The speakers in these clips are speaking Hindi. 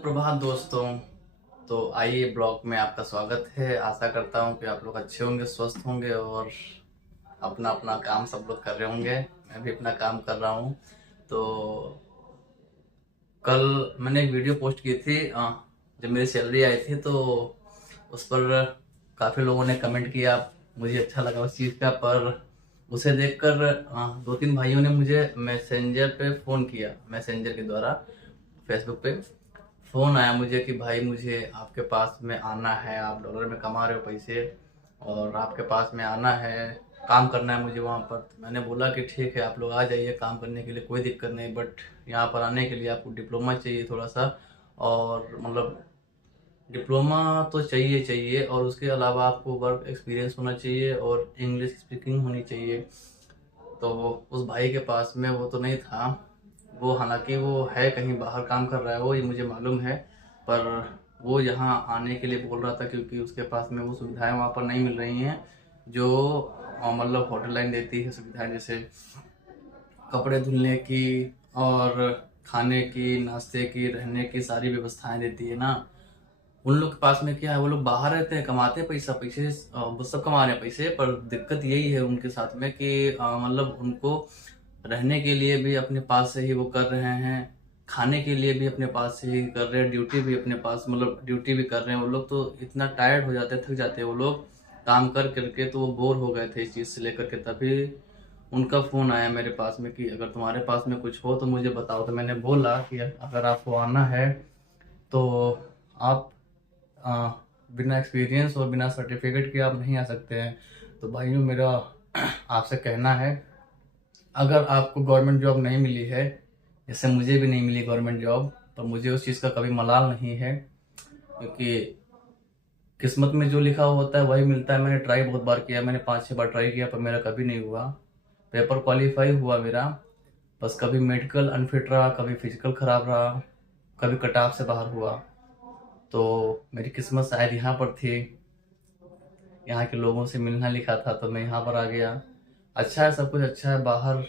सुप्रभात दोस्तों। तो आइए ब्लॉग में आपका स्वागत है। आशा करता हूँ कि आप लोग अच्छे होंगे, स्वस्थ होंगे और अपना अपना काम सब लोग कर रहे होंगे। मैं भी अपना काम कर रहा हूँ। तो कल मैंने एक वीडियो पोस्ट की थी, जब मेरी सैलरी आई थी तो उस पर काफ़ी लोगों ने कमेंट किया। मुझे अच्छा लगा उस चीज़ का। पर उसे देखकर दो तीन भाइयों ने मुझे मैसेंजर पे फ़ोन किया। मैसेंजर के द्वारा फेसबुक पे फ़ोन आया मुझे कि भाई मुझे आपके पास में आना है, आप डॉलर में कमा रहे हो पैसे और आपके पास में आना है, काम करना है मुझे वहाँ पर। तो मैंने बोला कि ठीक है, आप लोग आ जाइए काम करने के लिए, कोई दिक्कत नहीं। बट यहाँ पर आने के लिए आपको डिप्लोमा चाहिए थोड़ा सा, और मतलब डिप्लोमा तो चाहिए चाहिए, और उसके अलावा आपको वर्क एक्सपीरियंस होना चाहिए और इंग्लिश स्पीकिंग होनी चाहिए। तो उस भाई के पास में वो तो नहीं था। वो हालांकि वो है कहीं बाहर काम कर रहा है, वो ये मुझे मालूम है। पर वो यहाँ आने के लिए बोल रहा था क्योंकि उसके पास में वो सुविधाएं वहाँ पर नहीं मिल रही हैं जो मतलब होटल लाइन देती है सुविधाएं, जैसे कपड़े धुलने की और खाने की, नाश्ते की, रहने की सारी व्यवस्थाएं देती है ना। उन लोग के पास में क्या है, वो लोग बाहर रहते हैं, कमाते हैं पैसा, पैसे वो सब कमा रहे हैं पैसे। पर दिक्कत यही है उनके साथ में कि मतलब उनको रहने के लिए भी अपने पास से ही वो कर रहे हैं, खाने के लिए भी अपने पास से ही कर रहे हैं, ड्यूटी भी अपने पास, मतलब ड्यूटी भी कर रहे हैं। वो लोग तो इतना टायर्ड हो जाते हैं, थक जाते हैं वो लोग काम कर करके। तो वो बोर हो गए थे इस चीज़ से लेकर के, तभी उनका फ़ोन आया मेरे पास में कि अगर तुम्हारे पास में कुछ हो तो मुझे बताओ। तो मैंने बोला कि अगर आपको आना है तो आप आ, बिना एक्सपीरियंस और बिना सर्टिफिकेट के आप नहीं आ सकते हैं। तो भाइयों, मेरा आपसे कहना है, अगर आपको गवर्नमेंट जॉब नहीं मिली है, जैसे मुझे भी नहीं मिली गवर्नमेंट जॉब, तो मुझे उस चीज़ का कभी मलाल नहीं है, क्योंकि किस्मत में जो लिखा हुआ होता है वही मिलता है। मैंने ट्राई बहुत बार किया, मैंने 5-6 बार ट्राई किया, पर मेरा कभी नहीं हुआ। पेपर क्वालिफाई हुआ मेरा, बस कभी मेडिकल अनफिट रहा, कभी फिजिकल ख़राब रहा, कभी कट ऑफ से बाहर हुआ। तो मेरी किस्मत शायद यहाँ पर थी, यहाँ के लोगों से मिलना लिखा था, तो मैं यहाँ पर आ गया। अच्छा है, सब कुछ अच्छा है बाहर,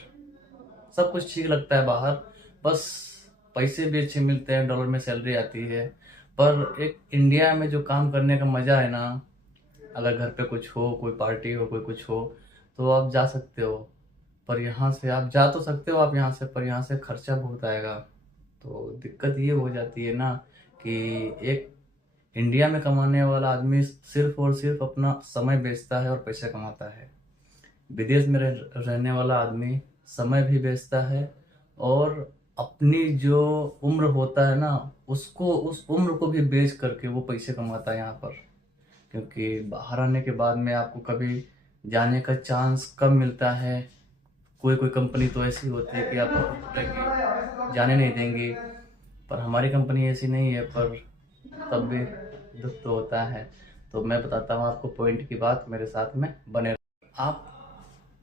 सब कुछ ठीक लगता है बाहर। बस पैसे भी अच्छे मिलते हैं, डॉलर में सैलरी आती है। पर एक इंडिया में जो काम करने का मज़ा है ना, अगर घर पे कुछ हो, कोई पार्टी हो, कोई कुछ हो, तो आप जा सकते हो। पर यहाँ से आप जा तो सकते हो आप यहाँ से, पर यहाँ से खर्चा बहुत आएगा। तो दिक्कत ये हो जाती है ना कि एक इंडिया में कमाने वाला आदमी सिर्फ और सिर्फ अपना समय बेचता है और पैसा कमाता है। विदेश में रहने वाला आदमी समय भी बेचता है और अपनी जो उम्र होता है ना, उसको, उस उम्र को भी बेच करके वो पैसे कमाता है यहाँ पर। क्योंकि बाहर आने के बाद में आपको कभी जाने का चांस कम मिलता है। कोई कोई कंपनी तो ऐसी होती है कि आपको बोलेंगे, जाने नहीं देंगी। पर हमारी कंपनी ऐसी नहीं है, पर तब भी दुख तो होता है। तो मैं बताता हूँ आपको पॉइंट की बात, मेरे साथ में बने रहो। आप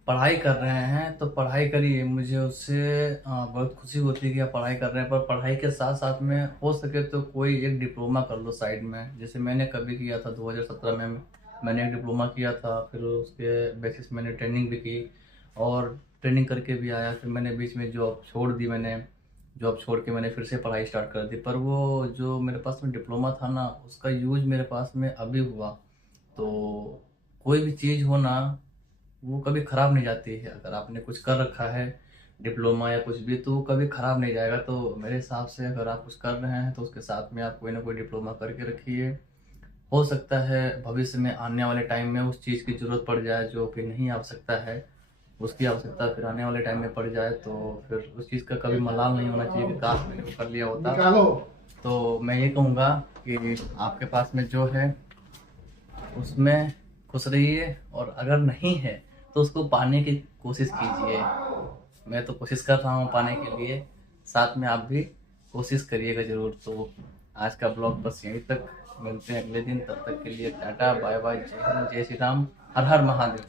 पढ़ाई कर रहे हैं तो पढ़ाई करिए, मुझे उससे बहुत खुशी होती है कि आप पढ़ाई कर रहे हैं। पर पढ़ाई के साथ साथ में हो सके तो कोई एक डिप्लोमा कर लो साइड में, जैसे मैंने कभी किया था 2017 में। मैंने एक डिप्लोमा किया था, फिर उसके बेसिस मैंने ट्रेनिंग भी की और ट्रेनिंग करके भी आया। फिर मैंने बीच में जॉब छोड़ दी, मैंने जॉब छोड़ के मैंने फिर से पढ़ाई स्टार्ट कर दी। पर वो जो मेरे पास में डिप्लोमा था ना, उसका यूज मेरे पास में अभी हुआ। तो कोई भी चीज़ हो ना, वो कभी ख़राब नहीं जाती है। अगर आपने कुछ कर रखा है, डिप्लोमा या कुछ भी, तो वो कभी ख़राब नहीं जाएगा। तो मेरे हिसाब से अगर आप कुछ कर रहे हैं तो उसके साथ में आप कोई ना कोई डिप्लोमा करके रखिए। हो सकता है भविष्य में आने वाले टाइम में उस चीज़ की ज़रूरत पड़ जाए जो कि नहीं आवश्यकता है, उसकी आवश्यकता फिर आने वाले टाइम में पड़ जाए, तो फिर उस चीज़ का कभी मलाल नहीं होना चाहिए कि काश मैंने वो कर लिया होता। तो मैं ये कहूँगा कि आपके पास में जो है उसमें खुश रहिए, और अगर नहीं है तो उसको पाने की कोशिश कीजिए। मैं तो कोशिश कर रहा हूँ पाने के लिए, साथ में आप भी कोशिश करिएगा ज़रूर। तो आज का ब्लॉग बस यहीं तक, मिलते हैं अगले दिन। तब तक के लिए टाटा बाय बाय, जय हिंद, जय श्री राम, हर हर महादेव।